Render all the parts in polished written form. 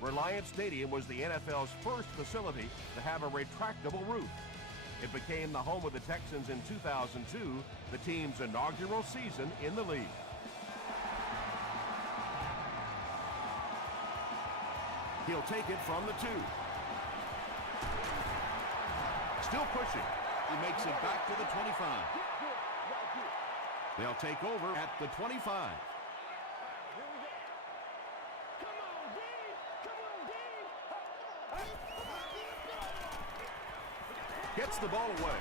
Reliant Stadium was the NFL's first facility to have a retractable roof. It became the home of the Texans in 2002, the team's inaugural season in the league. He'll take it from the 2. Still pushing. He makes it back to the 25. They'll take over at the 25. Gets the ball away.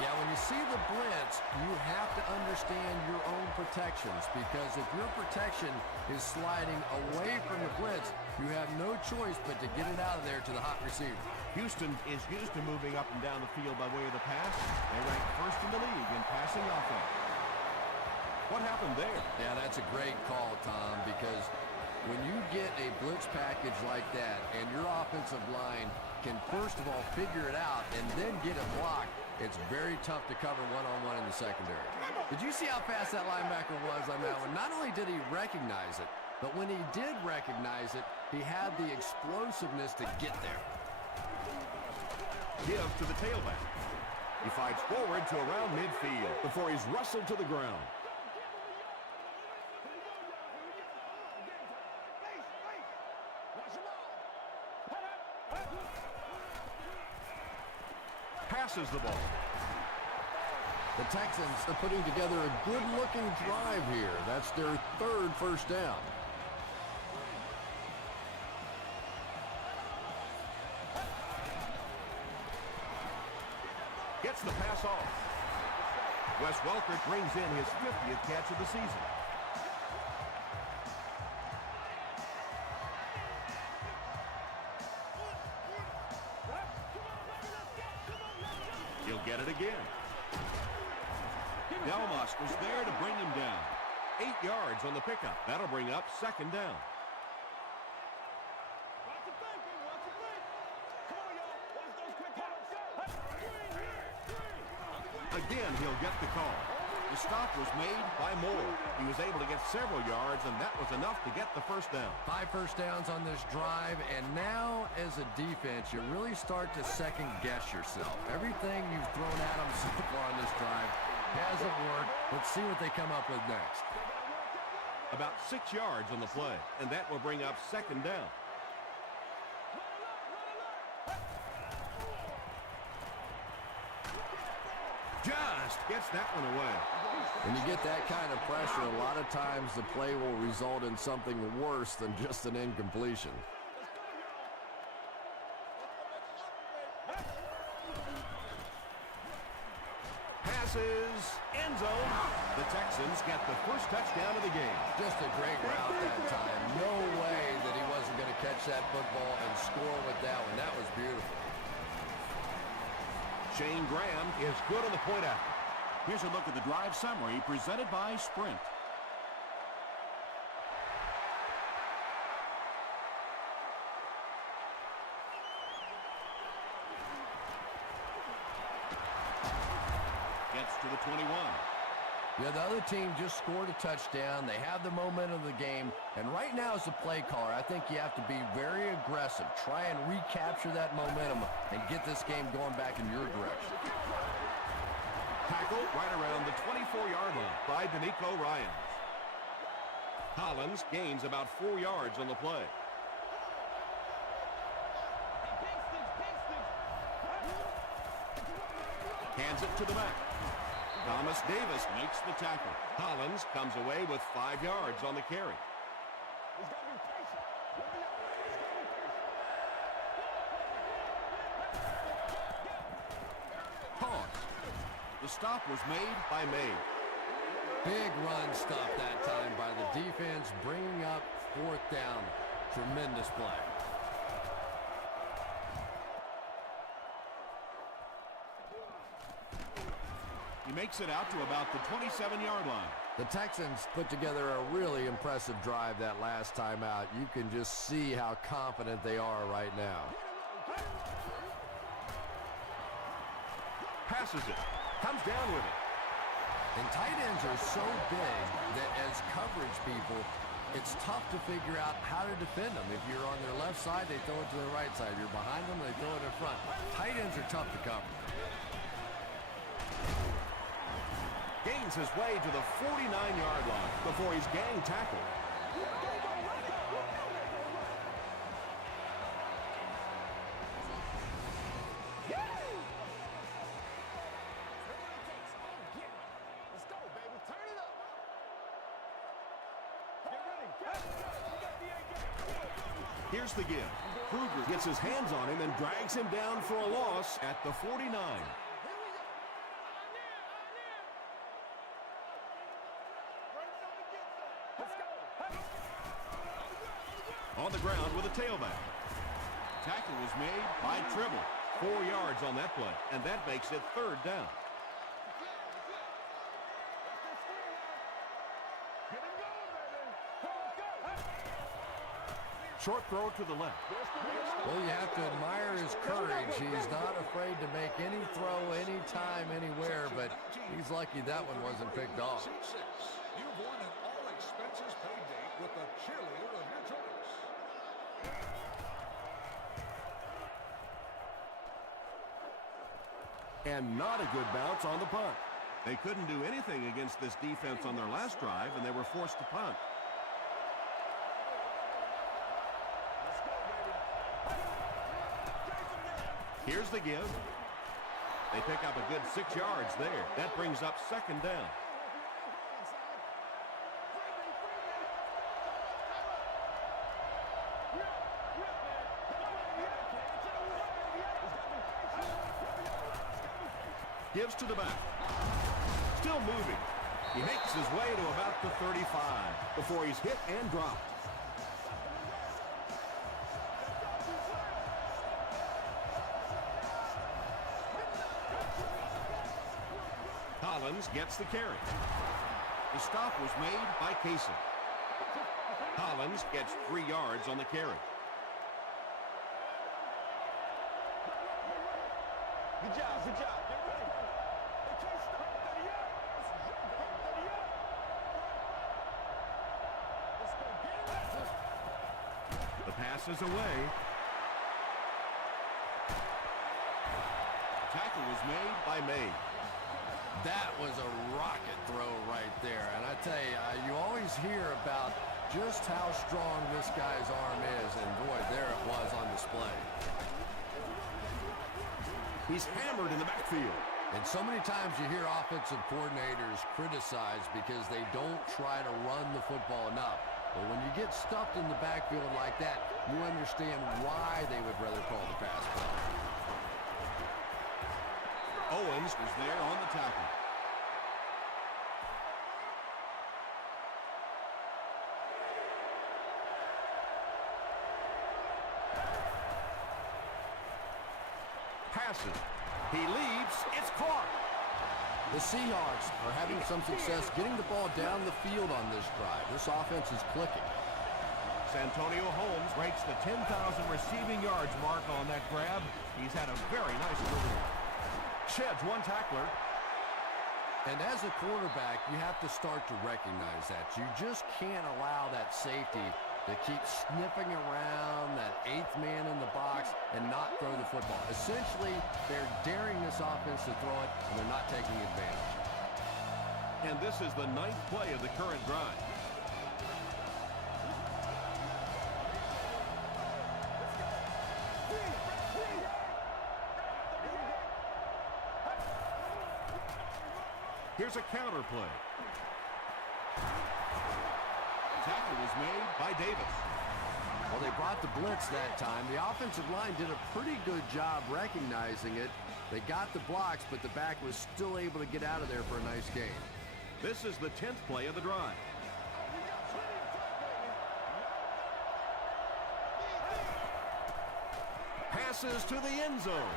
Yeah, when you see the blitz, you have to understand your own protections, because if your protection is sliding away from the blitz, you have no choice but to get it out of there to the hot receiver. Houston is used to moving up and down the field by way of the pass. They rank first in the league in passing offense. What happened there? Yeah, that's a great call, Tom, because when you get a blitz package like that and your offensive line can first of all figure it out and then get it blocked, it's very tough to cover one-on-one in the secondary. Did you see how fast that linebacker was on that one? Not only did he recognize it, but when he did recognize it, he had the explosiveness to get there. Give to the tailback. He fights forward to around midfield before he's wrestled to the ground. Passes the ball. The Texans are putting together a good-looking drive here. That's their 3rd first down. Gets the pass off. Wes Welker brings in his 50th catch of the season. He'll get it again. Delmas was there to bring him down. 8 yards on the pickup. That'll bring up 2nd down. Again, he'll get the call. The stop was made by Moore. He was able to get several yards, and that was enough to get the first down. 5 first downs on this drive, and now as a defense, you really start to second-guess yourself. Everything you've thrown at them so far on this drive hasn't worked. Let's see what they come up with next. About 6 yards on the play, and that will bring up 2nd down. Just gets that one away. When you get that kind of pressure, a lot of times the play will result in something worse than just an incompletion. Passes, end zone. The Texans get the first touchdown of the game. Just a great route that time. No way that he wasn't going to catch that football and score with that one. That was beautiful. Shane Graham is good on the point after. Here's a look at the drive summary presented by Sprint. Gets to the 21. Yeah, the other team just scored a touchdown. They have the momentum of the game. And right now as a play caller, I think you have to be very aggressive. Try and recapture that momentum and get this game going back in your direction. Tackle right around the 24-yard line by D'Amico Ryans. Collins gains about 4 yards on the play. Hands it to the back. Thomas Davis makes the tackle. Collins comes away with 5 yards on the carry. Pause. The stop was made by May. Big run stop that time by the defense, bringing up 4th down. Tremendous play. He makes it out to about the 27-yard line. The Texans put together a really impressive drive that last time out. You can just see how confident they are right now. Passes it. Comes down with it. And tight ends are so big that as coverage people, it's tough to figure out how to defend them. If you're on their left side, they throw it to their right side. If you're behind them, they throw it in front. Tight ends are tough to cover. Gains his way to the 49-yard line before he's gang tackled. Here's the give. Kruger gets his hands on him and drags him down for a loss at the 49. On the ground with a tailback. Tackle was made by Tribble. 4 yards on that play, and that makes it 3rd down. Short throw to the left. Well, you have to admire his courage. He's not afraid to make any throw, anytime, anywhere, but he's lucky that one wasn't picked off. You've won an all-expenses-paid date with the cheerleader of your choice. And not a good bounce on the punt. They couldn't do anything against this defense on their last drive, and they were forced to punt. Here's the give. They pick up a good 6 yards there. That brings up 2nd down. Gives to the back. Still moving. He makes his way to about the 35 before he's hit and dropped. Collins gets the carry. The stop was made by Casey. Collins gets 3 yards on the carry. Good job, good job. Get ready. They can't stop. Let's go get it. The pass is away. Tackle was made by May. That was a rocket throw right there. And I tell you, you always hear about just how strong this guy's arm is. And boy, there it was on display. He's hammered in the backfield. And so many times you hear offensive coordinators criticized because they don't try to run the football enough. But when you get stuffed in the backfield like that, you understand why they would rather call the pass play. Owens was there on the tackle. Passes. He leaps. It's caught. The Seahawks are having some success getting the ball down the field on this drive. This offense is clicking. Santonio Holmes breaks the 10,000 receiving yards mark on that grab. He's had a very nice career. Sheds one tackler. And as a quarterback, you have to start to recognize that. You just can't allow that safety to keep sniffing around that 8th man in the box and not throw the football. Essentially, they're daring this offense to throw it, and they're not taking advantage. And this is the 9th play of the current drive. Here's a counter play. Tackle was made by Davis. Well, they brought the blitz that time. The offensive line did a pretty good job recognizing it. They got the blocks, but the back was still able to get out of there for a nice gain. This is the 10th play of the drive. Passes to the end zone.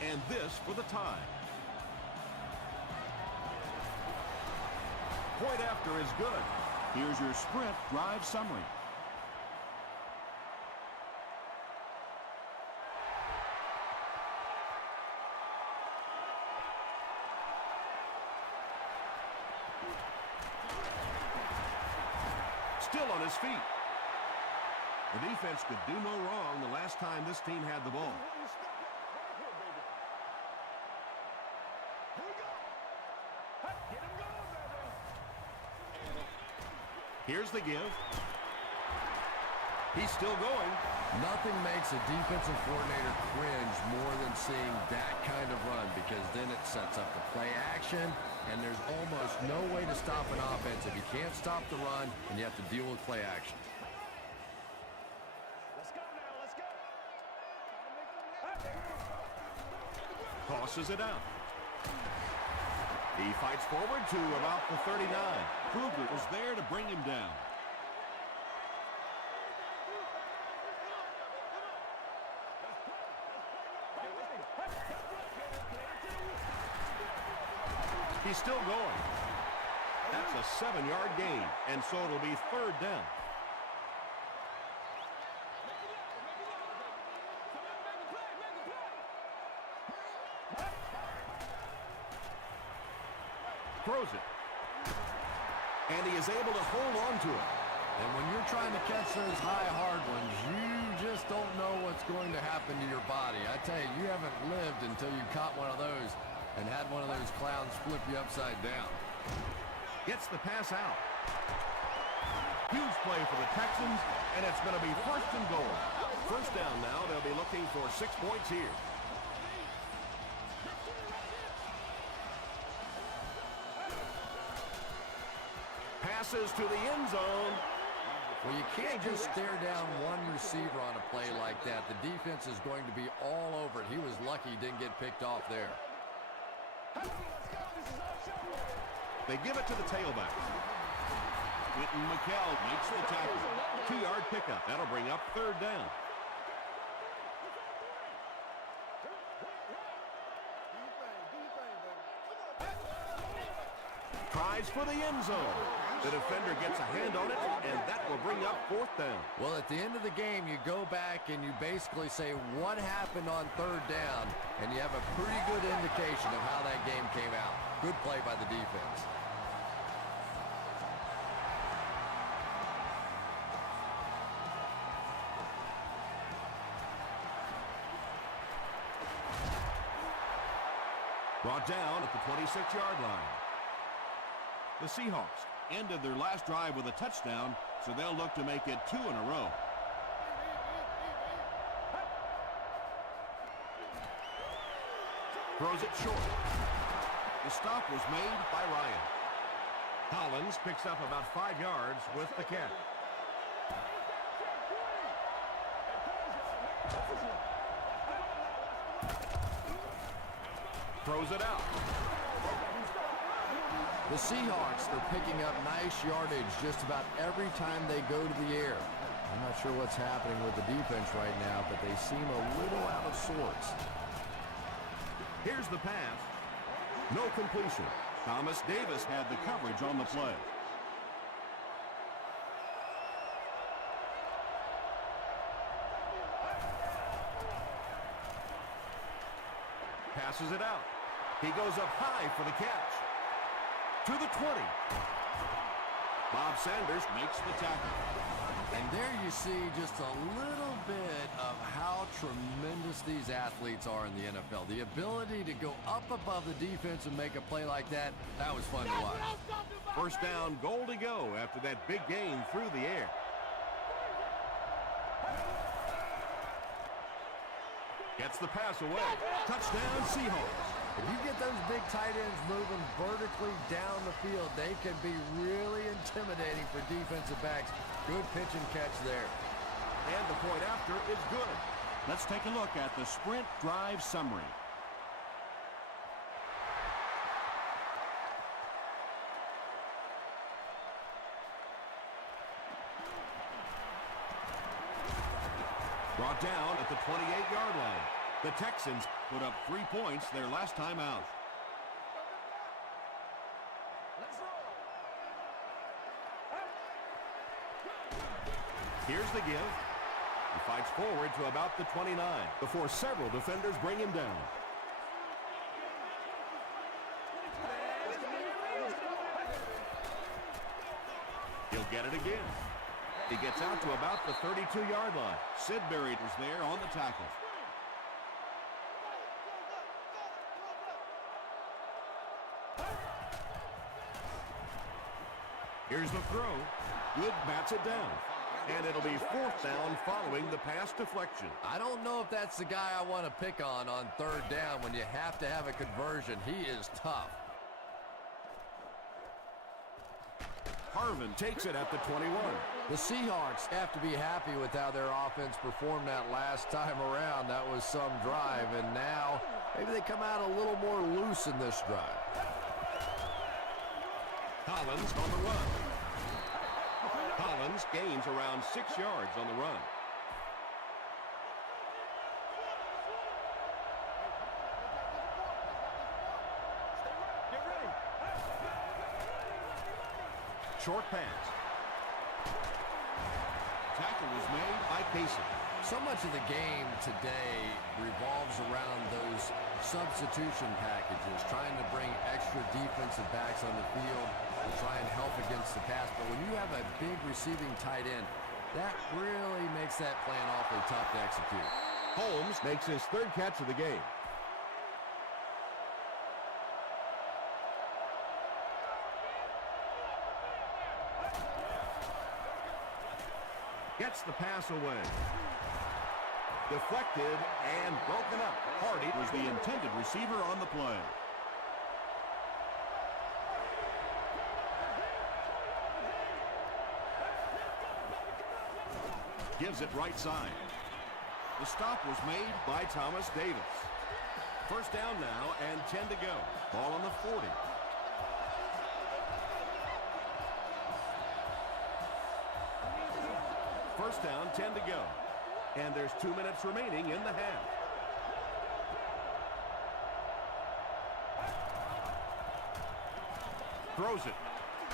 And this for the tie. Point after is good. Here's your sprint drive summary. still on his feet. The defense could do no wrong the last time this team had the ball. Here's the give. He's still going. Nothing makes a defensive coordinator cringe more than seeing that kind of run, because then it sets up the play action, and there's almost no way to stop an offense if you can't stop the run and you have to deal with play action. Let's go now. Let's go. Tosses it out. He fights forward to about the 39. Kruger was there to bring him down. He's still going. That's a 7-yard gain, and so it'll be 3rd down. Throws it. And he is able to hold on to it. And when you're trying to catch those high, hard ones, you just don't know what's going to happen to your body. I tell you, you haven't lived until you caught one of those and had one of those clowns flip you upside down. Gets the pass out. Huge play for the Texans, and it's going to be 1st and goal. 1st down now. They'll be looking for 6 points here. Passes to the end zone. Well, you can't just stare down one receiver on a play like that. The defense is going to be all over it. He was lucky he didn't get picked off there. They give it to the tailback. Quentin McKell makes the tackle. 2-yard pickup. That'll bring up 3rd down. Tries for the end zone. The defender gets a hand on it, and that will bring up 4th down. Well, at the end of the game, you go back and you basically say what happened on 3rd down, and you have a pretty good indication of how that game came out. Good play by the defense. Brought down at the 26-yard line. The Seahawks ended their last drive with a touchdown, so they'll look to make it 2 in a row. Throws it short. The stop was made by Ryan. Collins picks up about 5 yards with the catch. Throws it out. The Seahawks are picking up nice yardage just about every time they go to the air. I'm not sure what's happening with the defense right now, but they seem a little out of sorts. Here's the pass. No completion. Thomas Davis had the coverage on the play. Passes it out. He goes up high for the catch. To the 20. Bob Sanders makes the tackle. And there you see just a little bit of how tremendous these athletes are in the NFL. The ability to go up above the defense and make a play like that, that was fun to watch. 1st down, goal to go after that big gain through the air. Gets the pass away. Touchdown, Seahawks. If you get those big tight ends moving vertically down the field, they can be really intimidating for defensive backs. Good pitch and catch there. And the point after is good. Let's take a look at the sprint drive summary. Brought down at the 28-yard line. The Texans put up 3 points their last time out. Here's the give. He fights forward to about the 29 before several defenders bring him down. He'll get it again. He gets out to about the 32-yard line. Sidbury was there on the tackle. Here's the throw. Good, bats it down. And it'll be 4th down following the pass deflection. I don't know if that's the guy I want to pick on 3rd down when you have to have a conversion. He is tough. Harvin takes it at the 21. The Seahawks have to be happy with how their offense performed that last time around. That was some drive, and now maybe they come out a little more loose in this drive. Collins on the run. Collins gains around 6 yards on the run. Short pass. Tackle was made by Casey. So much of the game today revolves around those substitution packages, trying to bring extra defensive backs on the field to try and help against the pass. But when you have a big receiving tight end, that really makes that plan awfully tough to execute. Holmes makes his 3rd catch of the game. Gets the pass away. Deflected and broken up. Hardy was the intended receiver on the play. Gives it right side. The stop was made by Thomas Davis. 1st down now and 10 to go. Ball on the 40. First down, 10 to go. And there's 2 minutes remaining in the half. Throws it.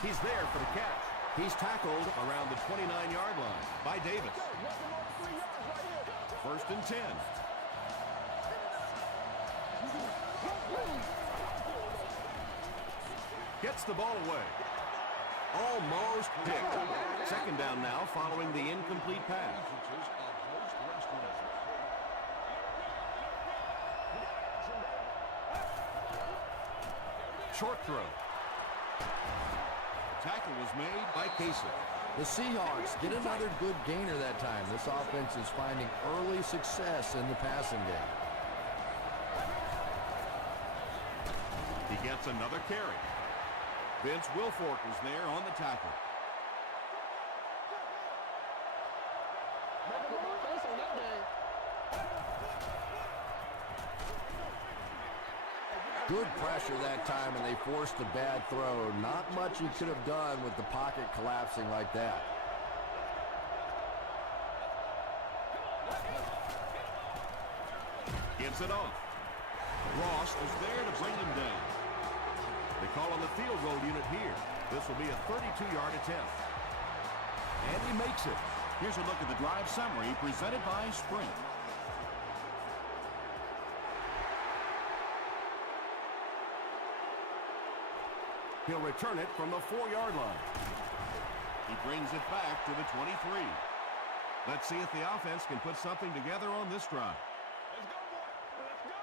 He's there for the catch. He's tackled around the 29-yard line by Davis. 1st and 10. Gets the ball away. Almost picked. 2nd down now following the incomplete pass. Short throw. Tackle was made by Casey. The Seahawks get another good gainer that time. This offense is finding early success in the passing game. He gets another carry. Vince Wilfork was there on the tackle. Good pressure that time, and they forced a bad throw. Not much he could have done with the pocket collapsing like that. Gives it off. Ross was there to bring him down. They call on the field goal unit here. This will be a 32-yard attempt. And he makes it. Here's a look at the drive summary presented by Sprint. He'll return it from the 4-yard line. He brings it back to the 23. Let's see if the offense can put something together on this drive. Let's go, boy. Let's go.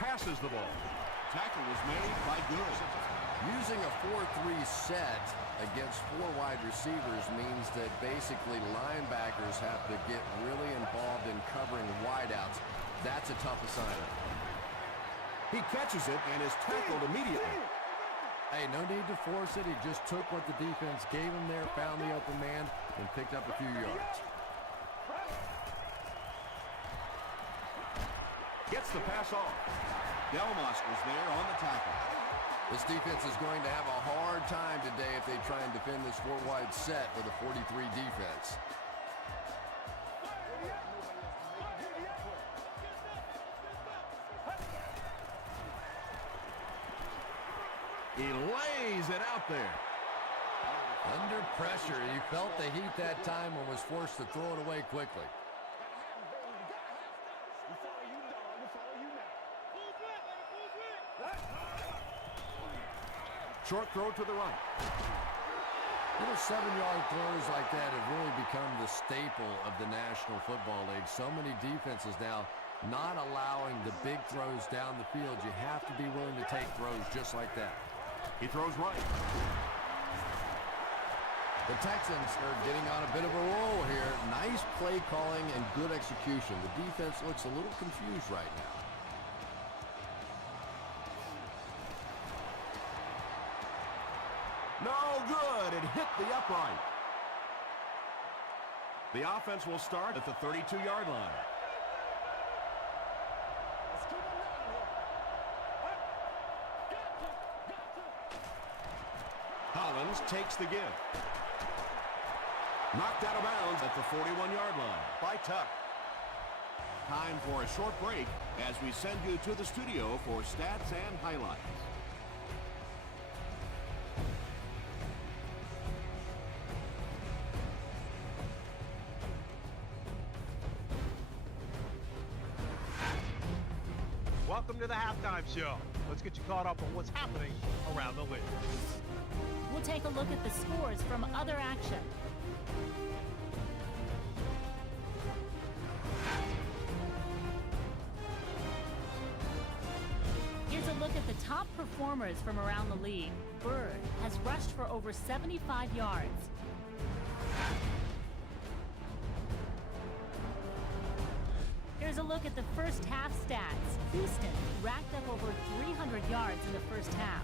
Passes the ball. Tackle was made by Good. Using a 4-3 set against 4 wide receivers means that basically linebackers have to get really involved in covering wideouts. That's a tough assignment. He catches it and is tackled immediately. Hey, no need to force it. He just took what the defense gave him there, found the open man, and picked up a few yards. Gets the pass off. Delmas was there on the tackle. This defense is going to have a hard time today if they try and defend this 4-wide set with a 43 defense. He lays it out there. Under pressure, he felt the heat that time and was forced to throw it away quickly. Short throw to the right. Little 7-yard throws like that have really become the staple of the National Football League. So many defenses now not allowing the big throws down the field. You have to be willing to take throws just like that. He throws right. The Texans are getting on a bit of a roll here. Nice play calling and good execution. The defense looks a little confused right now. No good. It hit the upright. The offense will start at the 32-yard line. Let's keep him down here. Collins takes the give. Knocked out of bounds at the 41-yard line by Tuck. Time for a short break as we send you to the studio for stats and highlights. Welcome to the halftime show. Let's get you caught up on what's happening around the league. We'll take a look at the scores from other action. Here's a look at the top performers from around the league. Bird has rushed for over 75 yards. Here's a look at the first half stats. Houston racked up over 300 yards in the first half.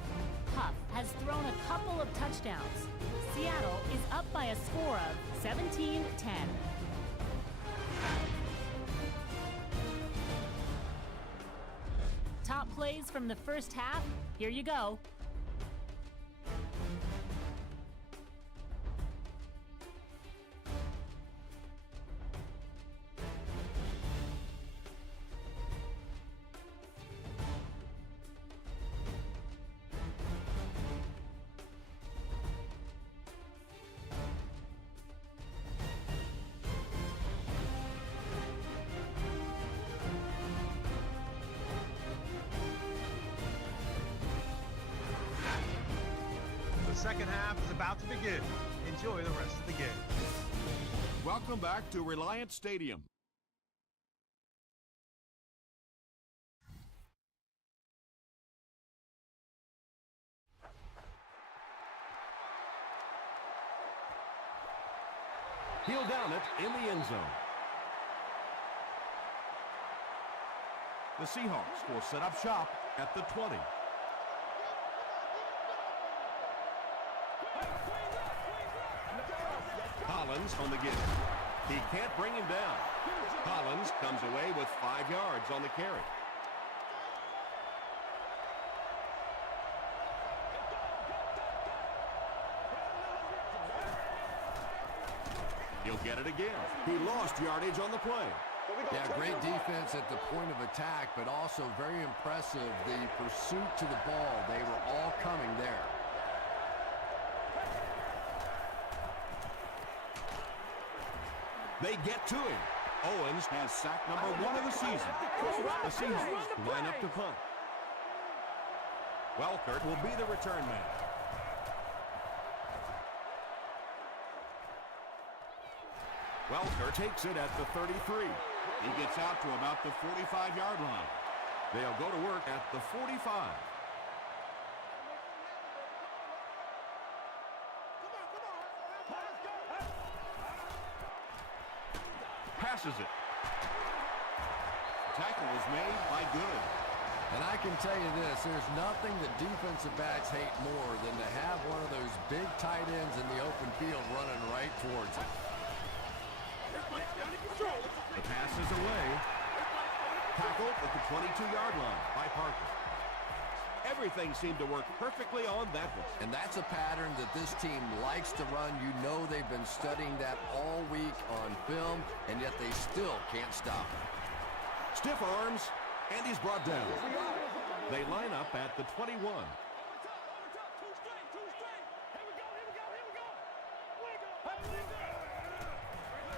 Huff has thrown a couple of touchdowns. Seattle is up by a score of 17-10. Top plays from the first half. Here you go. The second half is about to begin. Enjoy the rest of the game. Welcome back to Reliant Stadium. He'll down it in the end zone. The Seahawks will set up shop at the 20. Collins on the give. He can't bring him down. Collins comes away with 5 yards on the carry. He'll get it again. He lost yardage on the play. Yeah, great defense at the point of attack, but also very impressive the pursuit to the ball. They were all coming there. They get to him. Owens has sack number 1 of the season. The Seahawks line up to punt. Welkert will be the return man. Welkert takes it at the 33. He gets out to about the 45-yard line. They'll go to work at the 45. Passes it. Tackle was made by Good. And I can tell you this, there's nothing that defensive backs hate more than to have one of those big tight ends in the open field running right towards it. The pass is away. Tackled at the 22-yard line by Parker. Everything seemed to work perfectly on that one. And that's a pattern that this team likes to run. You know they've been studying that all week on film, and yet they still can't stop it. Stiff arms, and he's brought down. They line up at the 21.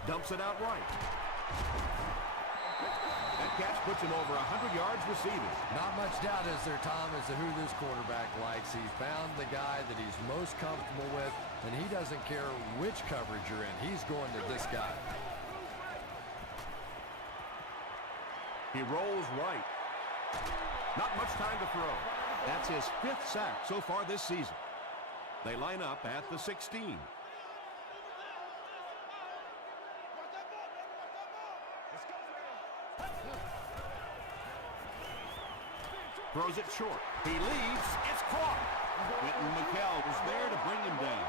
Dumps it out right. That catch puts him over 100 yards receiving. Not much doubt, is there, Tom, as to who this quarterback likes. He's found the guy that he's most comfortable with, and he doesn't care which coverage you're in. He's going to this guy. He rolls right. Not much time to throw. That's his 5th sack so far this season. They line up at the 16. Throws it short. He leads. It's caught. Quentin McKell was there to bring him down.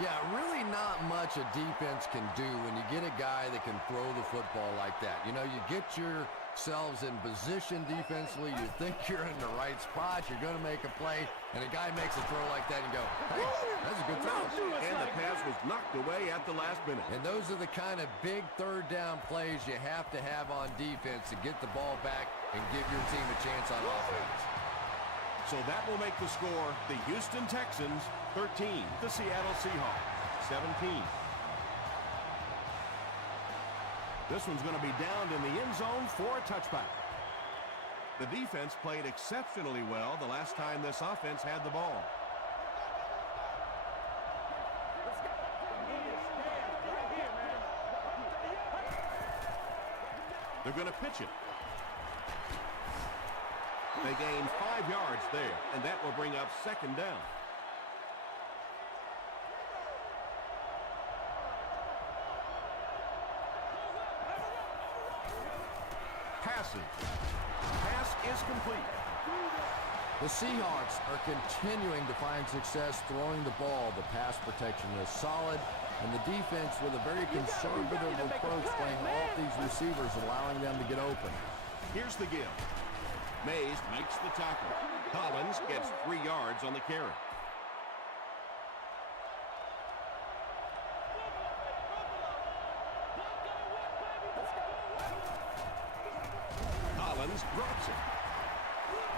Yeah, really not much a defense can do when you get a guy that can throw the football like that. You know, you get yourselves in position defensively. You think you're in the right spot. You're going to make a play, and a guy makes a throw like that and go, hey, that's a good throw. And the pass was knocked away at the last minute. And those are the kind of big third down plays you have to have on defense to get the ball back and give your team a chance on offense. So that will make the score the Houston Texans 13, the Seattle Seahawks 17. This one's going to be downed in the end zone for a touchback. The defense played exceptionally well the last time this offense had the ball. They're going to pitch it. They gain 5 yards there, and that will bring up 2nd down. Passes. Pass is complete. The Seahawks are continuing to find success throwing the ball. The pass protection is solid, and the defense with a very conservative approach playing off these receivers, allowing them to get open. Here's the give. Mays makes the tackle. Collins gets 3 yards on the carry. Collins drops it.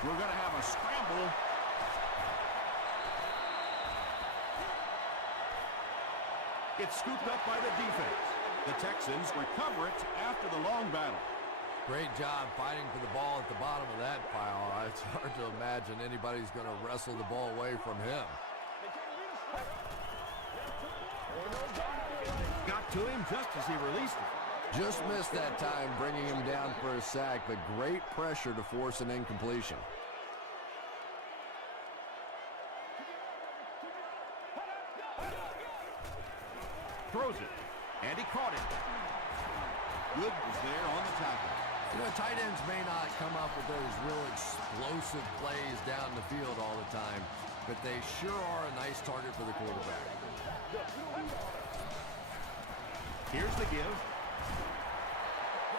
We're going to have a scramble. It's scooped up by the defense. The Texans recover it after the long battle. Great job fighting for the ball at the bottom of that pile. It's hard to imagine anybody's going to wrestle the ball away from him. Got to him just as he released it. Just missed that time, bringing him down for a sack, but great pressure to force an incompletion. Throws it, and he caught it. Good was there on the tackle. You know, tight ends may not come up with those real explosive plays down the field all the time, but they sure are a nice target for the quarterback. Here's the give.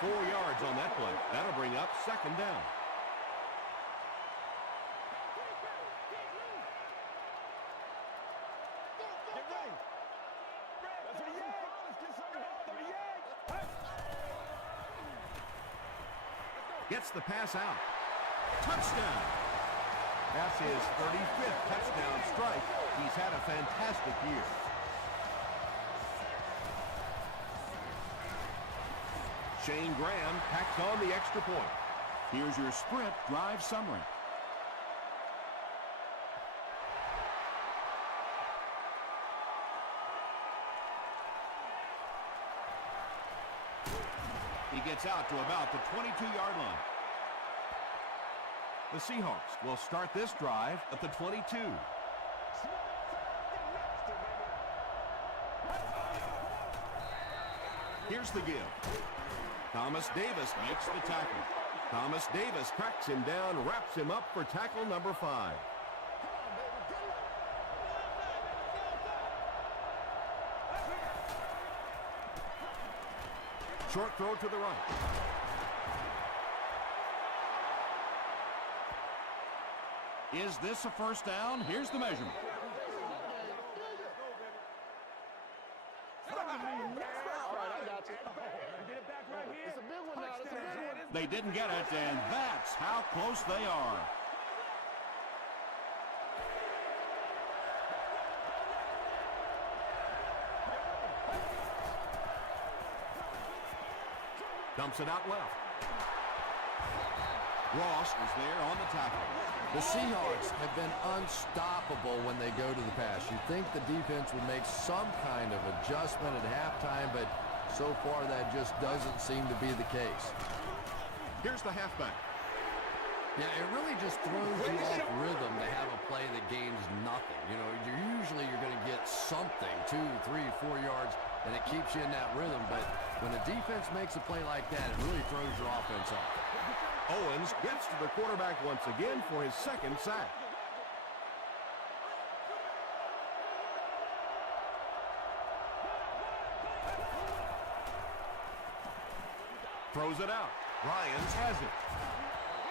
4 yards on that play. That'll bring up 2nd down. Gets the pass out. Touchdown. That's his 35th touchdown strike. He's had a fantastic year. Shane Graham packs on the extra point. Here's your sprint drive summary. He gets out to about the 22-yard line. The Seahawks will start this drive at the 22. Here's the give. Thomas Davis makes the tackle. Thomas Davis tracks him down, wraps him up for tackle number 5. Short throw to the right. Is this a first down? Here's the measurement. They didn't get it, and that's how close they are. Dumps it out left. Ross is there on the tackle. The Seahawks have been unstoppable when they go to the pass. You'd think the defense would make some kind of adjustment at halftime, but so far that just doesn't seem to be the case. Here's the halfback. Yeah, it really just throws you off rhythm to have a play that gains nothing. You know, you're going to get something, 2, 3, 4 yards, and it keeps you in that rhythm. But when a defense makes a play like that, it really throws your offense off. Owens gets to the quarterback once again for his second sack. Throws it out. Ryans has it.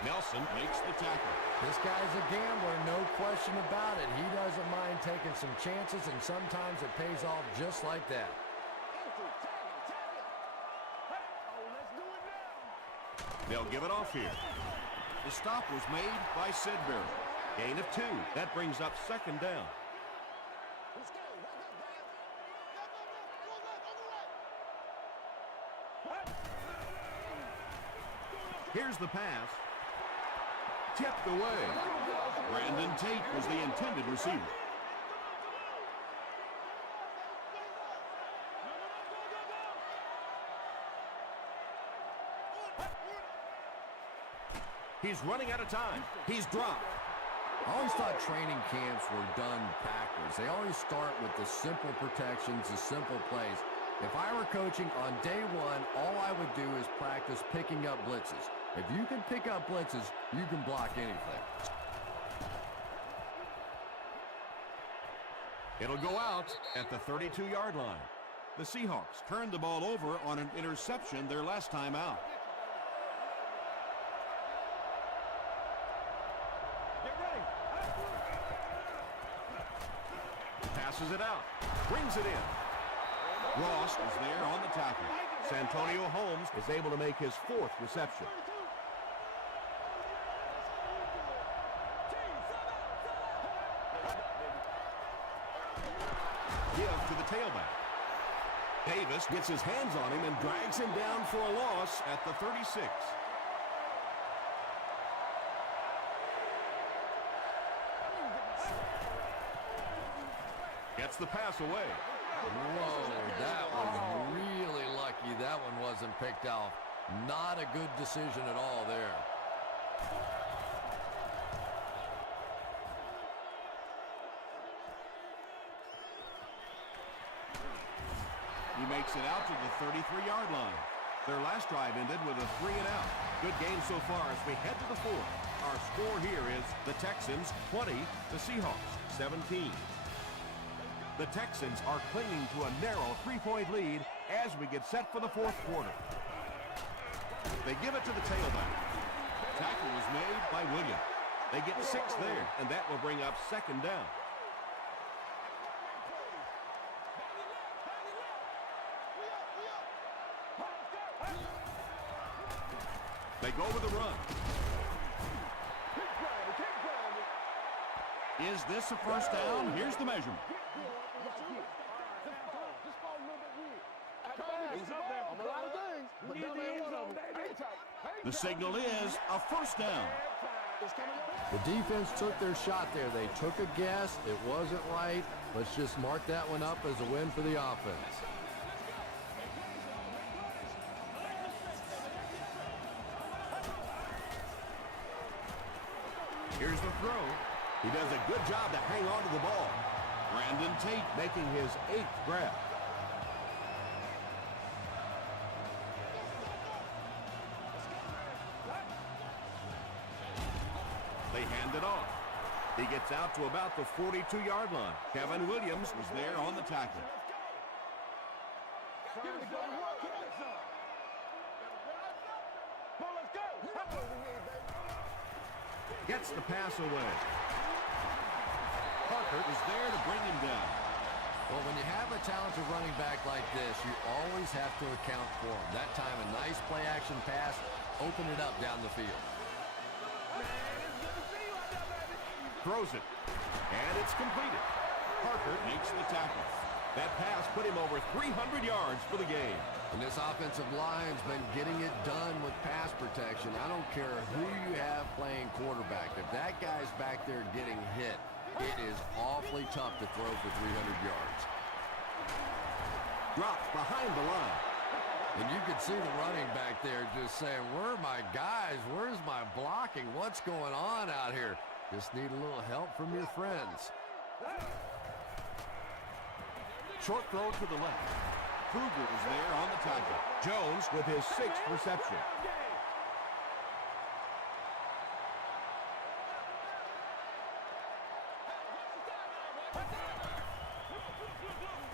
Nelson makes the tackle. This guy's a gambler, no question about it. He doesn't mind taking some chances, and sometimes it pays off just like that. They'll give it off here. The stop was made by Sidbury. Gain of 2. That brings up second down. Here's the pass. Tipped away. Brandon Tate was the intended receiver. He's running out of time. He's dropped. I always thought training camps were done backwards. They always start with the simple protections, the simple plays. If I were coaching on day one, all I would do is practice picking up blitzes. If you can pick up blitzes, you can block anything. It'll go out at the 32-yard line. The Seahawks turned the ball over on an interception their last time out. Passes it out. Brings it in. Ross is there on the tackle. Santonio Holmes is able to make his 4th reception. Give to the tailback. Davis gets his hands on him and drags him down for a loss at the 36. Gets the pass away. Whoa, that was really lucky. That one wasn't picked off. Not a good decision at all there. He makes it out to the 33-yard line. Their last drive ended with a 3-and-out. Good game so far as we head to the 4th. Our score here is the Texans 20, the Seahawks 17. The Texans are clinging to a narrow 3-point lead as we get set for the 4th quarter. They give it to the tailback. Tackle was made by Williams. They get 6 there, and that will bring up second down. They go with the run. Is this a first down? Here's the measurement. The signal is a first down. The defense took their shot there. They took a guess. It wasn't right. Let's just mark that one up as a win for the offense. Here's the throw. He does a good job to hang on to the ball. Brandon Tate Making his 8th grab. They hand it off. He gets out to about the 42-yard line. Kevin Williams was there on the tackle. Gets the pass away. Parker is there to bring him down. Well, when you have a talented running back like this, you always have to account for him. That time, a nice play-action pass opened it up down the field. Throws it. And it's completed. Parker makes the tackle. That pass put him over 300 yards for the game. And this offensive line's been getting it done with pass protection. I don't care who you have playing quarterback. If that guy's back there getting hit, it is awfully tough to throw for 300 yards. Dropped behind the line. And you could see the running back there just saying, where are my guys? Where's my blocking? What's going on out here? Just need a little help from your friends. Short throw to the left. Kruger is there on the tackle. Jones with his 6th reception.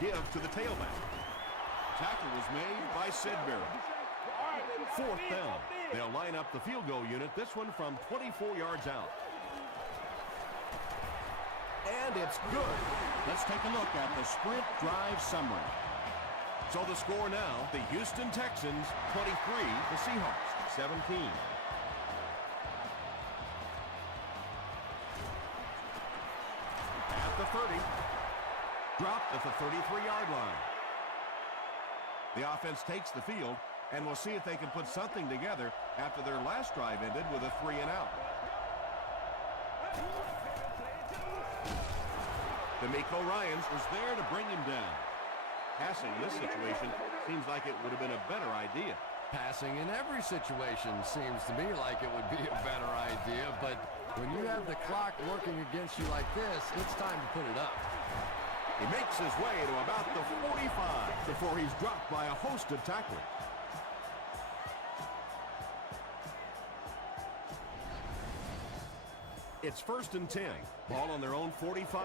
Give to the tailback. Tackle was made by Sedbury. 4th down. They'll line up the field goal unit, this one from 24 yards out. And it's good. Let's take a look at the sprint drive summary. So the score now, the Houston Texans 23, the Seahawks 17. At the 30. Dropped at the 33-yard line. The offense takes the field, and we'll see if they can put something together after their last drive ended with a 3-and-out. D'Amico Ryans was there to bring him down. Passing this situation seems like it would have been a better idea. Passing in every situation seems to me like it would be a better idea, but when you have the clock working against you like this, it's time to put it up. He makes his way to about the 45 before he's dropped by a host of tacklers. It's 1st and 10. Ball on their own 45.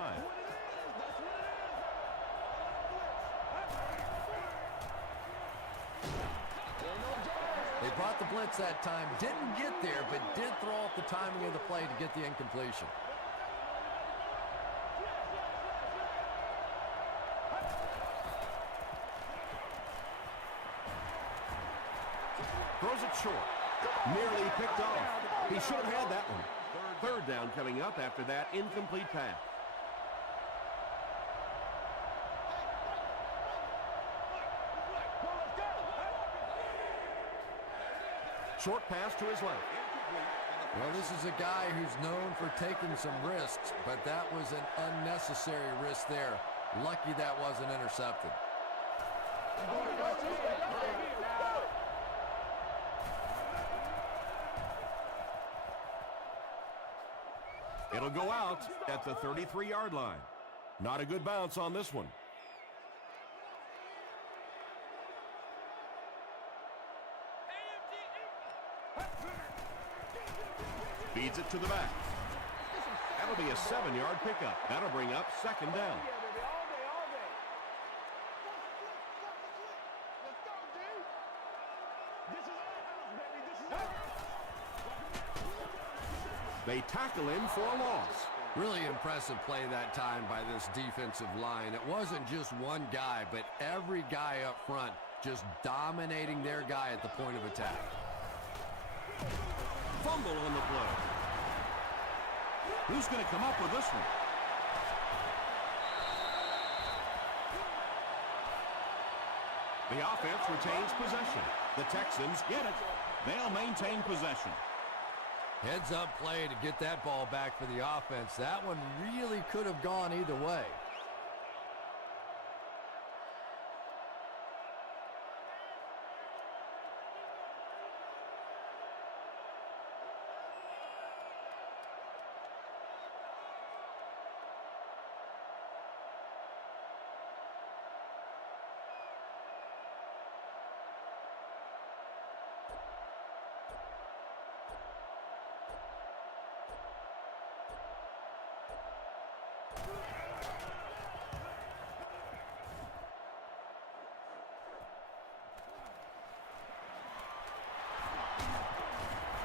They brought the blitz that time, didn't get there, but did throw off the timing of the play to get the incompletion. Throws it short. Nearly picked off. He should have had that one. 3rd down coming up after that incomplete pass. Short pass to his left. Well, this is a guy who's known for taking some risks, but that was an unnecessary risk there. Lucky that wasn't intercepted. It'll go out at the 33-yard line. Not a good bounce on this one. Feeds it to the back. That'll be a 7-yard pickup. That'll bring up 2nd down. They tackle him for a loss. Really impressive play that time by this defensive line. It wasn't just one guy, but every guy up front just dominating their guy at the point of attack. Fumble on the play. Who's going to come up with this one? The offense retains possession. The Texans get it. They'll maintain possession. Heads-up play to get that ball back for the offense. That one really could have gone either way.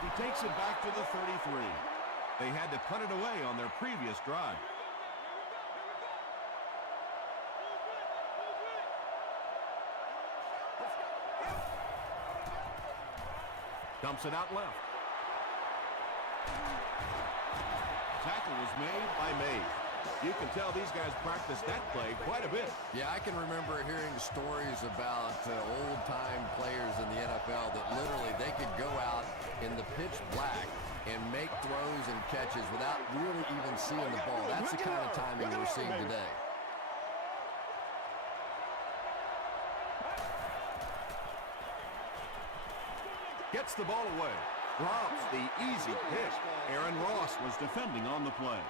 He takes it back to the 33. They had to punt it away on their previous drive. Dumps it out left. Tackle was made by Mays. You can tell these guys practice that play quite a bit. Yeah, I can remember hearing stories about old-time players in the NFL that literally they could go out in the pitch black and make throws and catches without really even seeing the ball. That's the kind of timing we're seeing today. Gets the ball away. Drops the easy pick. Aaron Ross was defending on the play.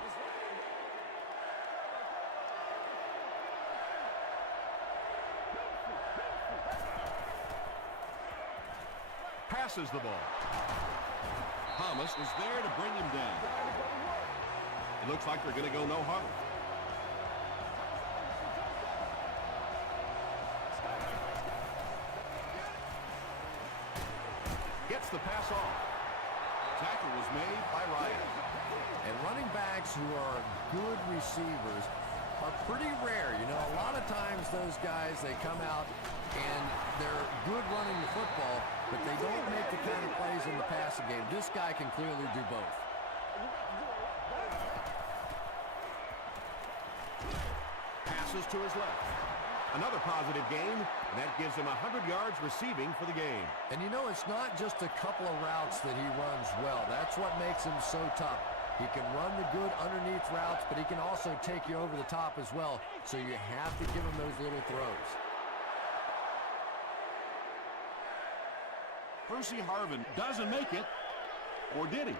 Passes the ball. Thomas was there to bring him down. It looks like they're going to go no huddle. Gets the pass off. Tackle was made by Ryan. And running backs who are good receivers are pretty rare. You know, a lot of times those guys, they come out and they're good running the football, but they don't make the kind of plays in the passing game. This guy can clearly do both. Passes to his left. Another positive game, and that gives him 100 yards receiving for the game. And you know, it's not just a couple of routes that he runs well. That's what makes him so tough. He can run the good underneath routes, but he can also take you over the top as well. So you have to give him those little throws. Percy Harvin doesn't make it, or did he?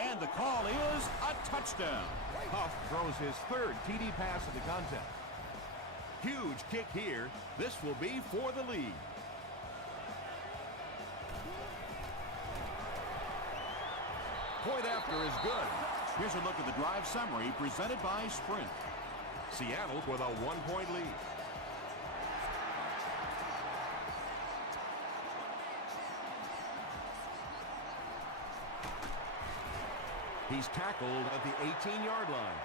And the call is a touchdown. Huff throws his third TD pass of the contest. Huge kick here. This will be for the lead. Point after is good. Here's a look at the drive summary presented by Sprint. Seattle with a 1-point lead. He's tackled at the 18-yard line.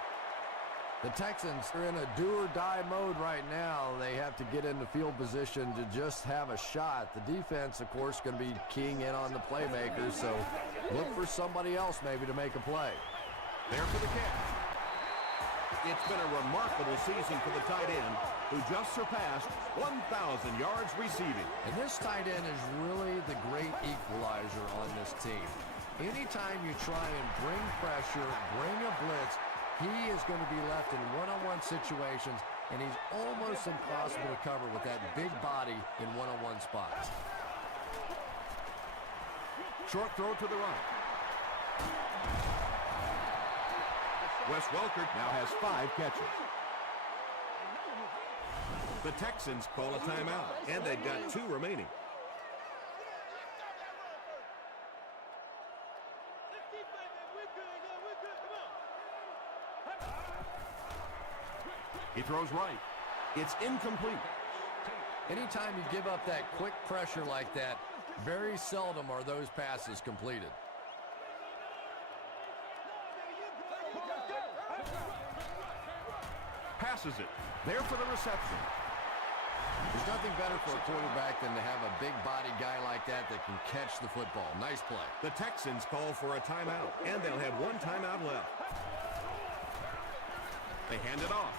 The Texans are in a do-or-die mode right now. They have to get into field position to just have a shot. The defense, of course, going to be keying in on the playmakers, so look for somebody else maybe to make a play. There for the catch. It's been a remarkable season for the tight end, who just surpassed 1,000 yards receiving. And this tight end is really the great equalizer on this team. Anytime you try and bring pressure, bring a blitz, he is going to be left in one-on-one situations, and he's almost impossible to cover with that big body in one-on-one spots. Short throw to the right. Wes Welker now has 5 catches. The Texans call a timeout, and they've got 2 remaining. He throws right. It's incomplete. Anytime you give up that quick pressure like that, very seldom are those passes completed. Passes it. There for the reception. There's nothing better for a quarterback than to have a big body guy like that that can catch the football. Nice play. The Texans call for a timeout, and they'll have 1 timeout left. They hand it off.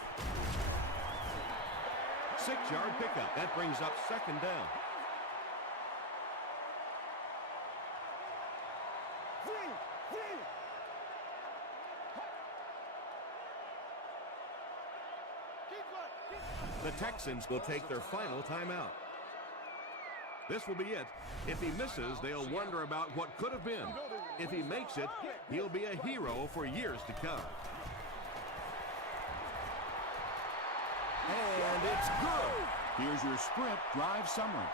6-yard pickup. That brings up 2nd down. The Texans will take their final timeout. This will be it. If he misses, they'll wonder about what could have been. If he makes it, he'll be a hero for years to come. And it's good. Here's your Sprint drive summary.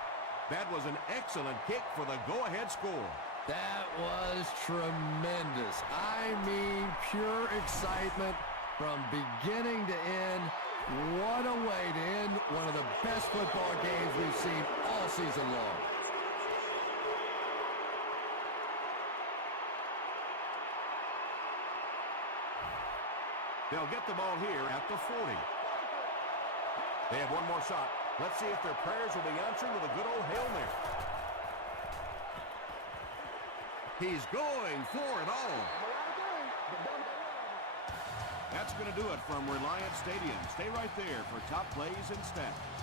That was an excellent kick for the go-ahead score. That was tremendous. I mean, pure excitement from beginning to end. What a way to end one of the best football games we've seen all season long. They'll get the ball here at the 40. They have one more shot. Let's see if their prayers will be answered with a good old Hail Mary. He's going for it all. that's going to do it from Reliant Stadium. Stay right there for top plays and stats.